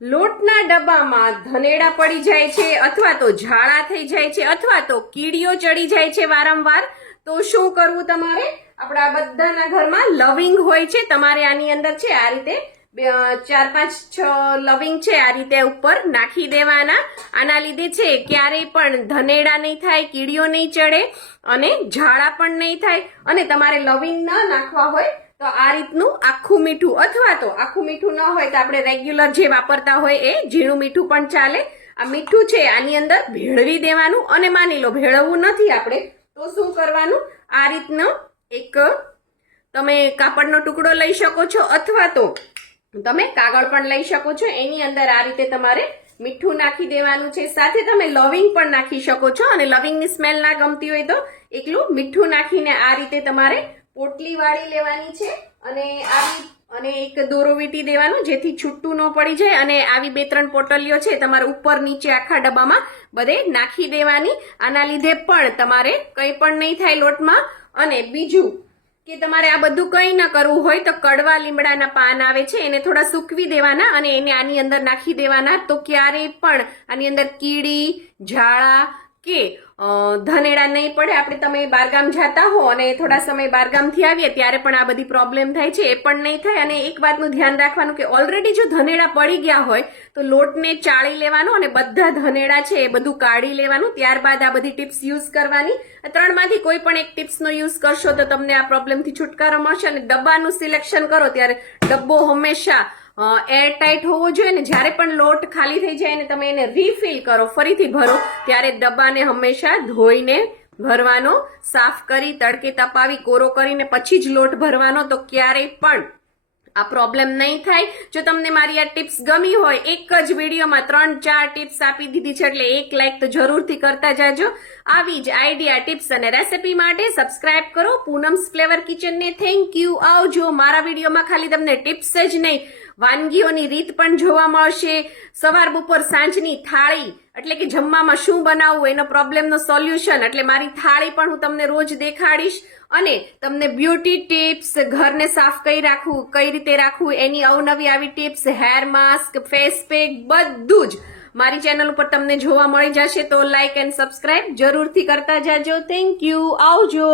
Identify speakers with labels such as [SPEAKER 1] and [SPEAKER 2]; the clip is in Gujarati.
[SPEAKER 1] લોટના ડબ્બામાં ધનેડા પડી જાય છે અથવા તો ઝાડા થઈ જાય છે અથવા તો કીડીઓ ચડી જાય છે વારંવાર. તો શું કરવું તમારે? આપણા બધાના ઘરમાં લવિંગ હોય છે. તમારે આની અંદર છે, આ રીતે ચાર, પાંચ, છ લવિંગ છે, આ રીતે ઉપર નાખી દેવાના. આના લીધે છે, ક્યારેય પણ ધનેડા નહીં થાય, કીડીઓ નહીં ચડે અને ઝાડા પણ નહીં થાય. અને તમારે લવિંગ ન નાખવા હોય તો આ રીતનું આખું મીઠું અથવા તો આખું મીઠું ન હોય તો આપણે રેગ્યુલર જે વાપરતા હોય એ ઝીણું મીઠું પણ ચાલે. આ મીઠું છે આની અંદર ભેળવી દેવાનું અને માની લો ભેળવવું નથી આપણે, તો શું કરવાનું? આ રીતનો એક તમે કાપડનો ટુકડો લઈ શકો છો અથવા તો તમે કાગળ પણ લઈ શકો છો. એની અંદર આ રીતે તમારે મીઠું નાખી દેવાનું છે. સાથે તમે લવિંગ પણ નાખી શકો છો અને લવિંગની સ્મેલ ના ગમતી હોય તો એકલું મીઠું નાખીને આ રીતે તમારે પોટલી વાળી લેવાની છે અને આવી અને એક દોરો વીંટી દેવાનું, જેથી છૂટું ન પડી જાય અને આવી બે ત્રણ પોટલીઓ છે તમારે ઉપર નીચે આખા ડબ્બામાં બધે નાખી દેવાની. આના લીધે પણ તમારે કંઈ પણ નહીં થાય લોટમાં. અને બીજું કે તમારે આ બધું કંઈ ન કરવું હોય તો કડવા લીમડાના પાન આવે છે, એને થોડા સૂકવી દેવાના અને એને આની અંદર નાખી દેવાના. તો ક્યારેય પણ આની અંદર કીડી ઝાડા કે ધનેડા નહીં પડે, આપણે તમે બારગામ જતા હો અને થોડા સમય બારગામથી આવીએ, ત્યારે પણ આ બધી પ્રોબ્લેમ થાય છે. એ પણ નહીં થાય અને એક વાતનું ધ્યાન રાખવાનું કે ઓલરેડી જો ધનેડા પડી ગયા હોય, તો લોટને ચાળી લેવાનો અને બધા ધનેડા છે એ બધું કાઢી લેવાનું. ત્યારબાદ આ બધી ટિપ્સ યુઝ કરવાની. ત્રણમાંથી કોઈ પણ એક ટિપ્સનો યુઝ કરશો તો તમને આ પ્રોબ્લેમથી છુટકારો મળશે અને ડબ્બાનું સિલેક્શન કરો ત્યારે ડબ્બો હંમેશા એર ટાઈટ હોવો જોઈએ ને, જ્યારે પણ લોટ ખાલી થઈ જાય ને, તમે એને રીફિલ કરો, ફરીથી ભરો, ત્યારે ડબ્બાને હંમેશા ધોઈને ભરવાનો, સાફ કરી, તડકે તપાવી, કોરો કરીને, પછી જ લોટ ભરવાનો, તો ક્યારેય પણ આ પ્રોબ્લેમ નહીં થાય. જો તમને મારી આ ટિપ્સ ગમી હોય, એક જ વિડીયોમાં ત્રણ, ચાર ટિપ્સ આપી દીધી છે, એટલે એક લાઈક તો જરૂરથી કરતા જાજો. આવી જ આઈડિયા ટિપ્સ અને રેસિપી માટે સબસ્ક્રાઇબ કરો. પૂનમ્સ ફ્લેવર કિચનને થેન્ક યુ આવજો. મારા વિડીયોમાં ખાલી તમને ટિપ્સ જ નહીં, વાનગીઓની રીત પણ જોવા મળશે. સવાર બપોર સાંજની થાળી એટલે કે જમવામાં શું બનાવવું એનો પ્રોબ્લેમનો સોલ્યુશન એટલે મારી થાળી પણ હું તમને રોજ દેખાડીશ અને તમને બ્યુટી ટિપ્સ ઘરને સાફ કઈ રાખવું, કઈ રીતે રાખવું, એની અવનવી આવી tips hair mask face pack બધું જ મારી ચેનલ ઉપર તમને જોવા મળી જશે. તો લાઇક એન્ડ સબસ્ક્રાઇબ જરૂરથી કરતા જાજો. થેન્ક યુ આવજો.